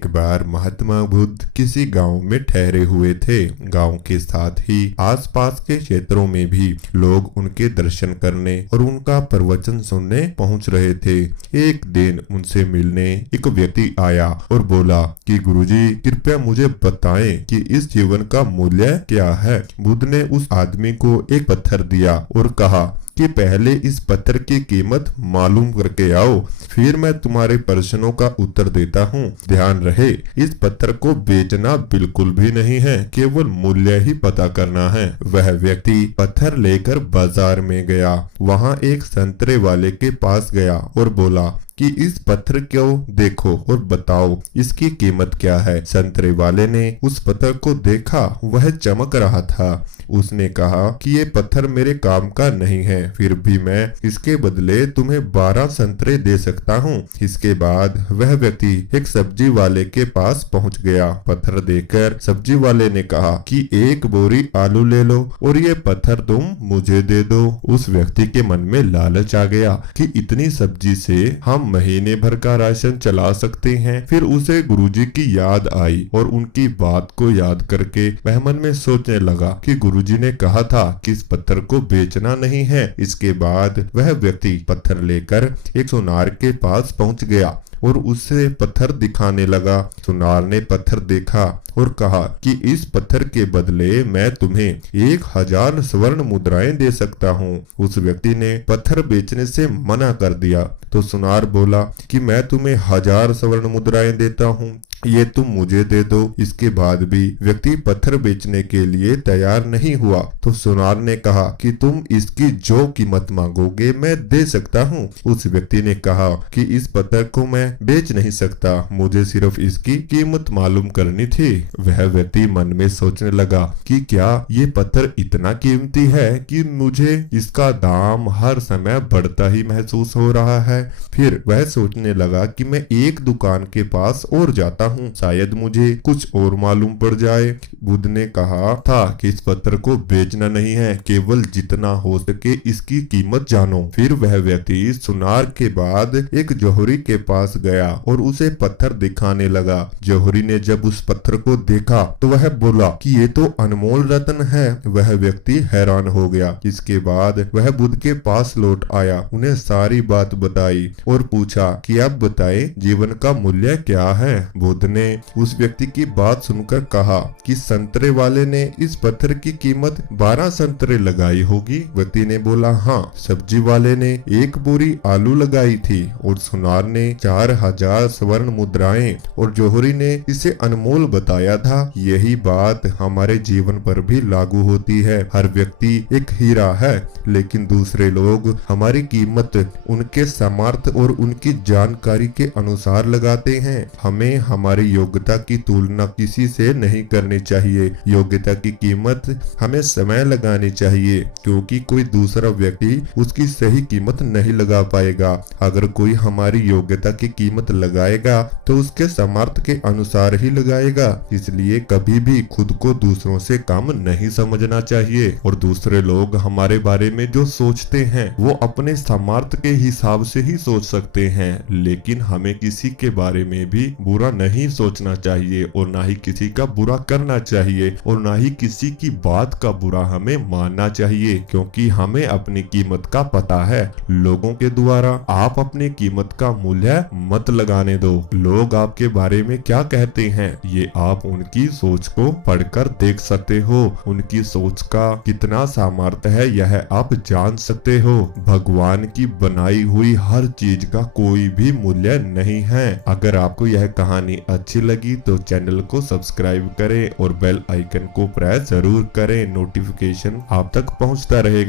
एक बार महात्मा बुद्ध किसी गांव में ठहरे हुए थे। गांव के साथ ही आसपास के क्षेत्रों में भी लोग उनके दर्शन करने और उनका प्रवचन सुनने पहुंच रहे थे। एक दिन उनसे मिलने एक व्यक्ति आया और बोला कि गुरुजी, कृपया मुझे बताएं कि इस जीवन का मूल्य क्या है। बुद्ध ने उस आदमी को एक पत्थर दिया और कहा कि पहले इस पत्थर की कीमत मालूम करके आओ, फिर मैं तुम्हारे प्रश्नों का उत्तर देता हूँ। ध्यान रहे, इस पत्थर को बेचना बिल्कुल भी नहीं है, केवल मूल्य ही पता करना है। वह व्यक्ति पत्थर लेकर बाजार में गया। वहाँ एक संतरे वाले के पास गया और बोला कि इस पत्थर को देखो और बताओ इसकी कीमत क्या है। संतरे वाले ने उस पत्थर को देखा, वह चमक रहा था। उसने कहा कि ये पत्थर मेरे काम का नहीं है, फिर भी मैं इसके बदले तुम्हें 12 संतरे दे सकता हूँ। इसके बाद वह व्यक्ति एक सब्जी वाले के पास पहुँच गया। पत्थर देखकर सब्जी वाले ने कहा कि एक बोरी आलू ले लो और ये पत्थर तुम मुझे दे दो। उस व्यक्ति के मन में लालच आ गया कि इतनी सब्जी से हम महीने भर का राशन चला सकते हैं। फिर उसे गुरुजी की याद आई और उनकी बात को याद करके वह मन में सोचने लगा कि गुरुजी ने कहा था कि इस पत्थर को बेचना नहीं है। इसके बाद वह व्यक्ति पत्थर लेकर एक सुनार के पास पहुंच गया और उसे पत्थर दिखाने लगा। सुनार ने पत्थर देखा और कहा कि इस पत्थर के बदले मैं तुम्हें 1000 स्वर्ण मुद्राएं दे सकता हूँ। उस व्यक्ति ने पत्थर बेचने से मना कर दिया तो सुनार बोला कि मैं तुम्हें 1000 स्वर्ण मुद्राएं देता हूँ, ये तुम मुझे दे दो। इसके बाद भी व्यक्ति पत्थर बेचने के लिए तैयार नहीं हुआ तो सुनार ने कहा कि तुम इसकी जो कीमत मांगोगे मैं दे सकता हूँ। उस व्यक्ति ने कहा कि इस पत्थर को मैं बेच नहीं सकता, मुझे सिर्फ इसकी कीमत मालूम करनी थी। वह व्यक्ति मन में सोचने लगा कि क्या ये पत्थर इतना कीमती है कि मुझे इसका दाम हर समय बढ़ता ही महसूस हो रहा है। फिर वह सोचने लगा कि मैं एक दुकान के पास और जाता हूँ, शायद मुझे कुछ और मालूम पड़ जाए। बुद्ध ने कहा था कि इस पत्थर को बेचना नहीं है, केवल जितना हो सके इसकी कीमत जानो। फिर वह व्यक्ति सुनार के बाद एक जौहरी के पास गया और उसे पत्थर दिखाने लगा। जौहरी ने जब उस पत्थर को देखा तो वह बोला कि ये तो अनमोल रत्न है। वह व्यक्ति हैरान हो गया। इसके बाद वह बुद्ध के पास लौट आया, उन्हें सारी बात बताई और पूछा कि अब बताएं जीवन का मूल्य क्या है। बुद्ध ने उस व्यक्ति की बात सुनकर कहा कि संतरे वाले ने इस पत्थर की कीमत 12 संतरे लगाई होगी। व्यक्ति ने बोला हाँ, सब्जी वाले ने एक बोरी आलू लगाई थी और सुनार ने 4000 स्वर्ण मुद्राएं और जौहरी ने इसे अनमोल बताया था। यही बात हमारे जीवन पर भी लागू होती है। हर व्यक्ति एक हीरा है, लेकिन दूसरे लोग हमारी कीमत उनके सामर्थ्य और उनकी जानकारी के अनुसार लगाते हैं। हमें हमारी योग्यता की तुलना किसी से नहीं करनी चाहिए। योग्यता की कीमत हमें समय लगानी चाहिए, क्योंकि कोई दूसरा व्यक्ति उसकी सही कीमत नहीं लगा पाएगा। अगर कोई हमारी योग्यता की कीमत लगाएगा तो उसके सामर्थ्य के अनुसार ही लगाएगा। इसलिए कभी भी खुद को दूसरों से कम नहीं समझना चाहिए। और दूसरे लोग हमारे बारे में जो सोचते हैं वो अपने सामर्थ्य के हिसाब से ही सोच सकते हैं, लेकिन हमें किसी के बारे में भी बुरा नहीं सोचना चाहिए और ना ही किसी का बुरा करना चाहिए और ना ही किसी की बात का बुरा हमें मानना चाहिए, क्योंकि हमें अपनी कीमत का पता है। लोगों के द्वारा आप अपनी कीमत का मूल्य मत लगाने दो। लोग आपके बारे में क्या कहते हैं ये आप उनकी सोच को पढ़कर देख सकते हो। उनकी सोच का कितना सामर्थ्य है यह आप जान सकते हो। भगवान की बनाई हुई हर चीज का कोई भी मूल्य नहीं है। अगर आपको यह कहानी अच्छी लगी तो चैनल को सब्सक्राइब करें और बेल आइकन को प्रेस जरूर करें, नोटिफिकेशन आप तक पहुंचता रहेगा।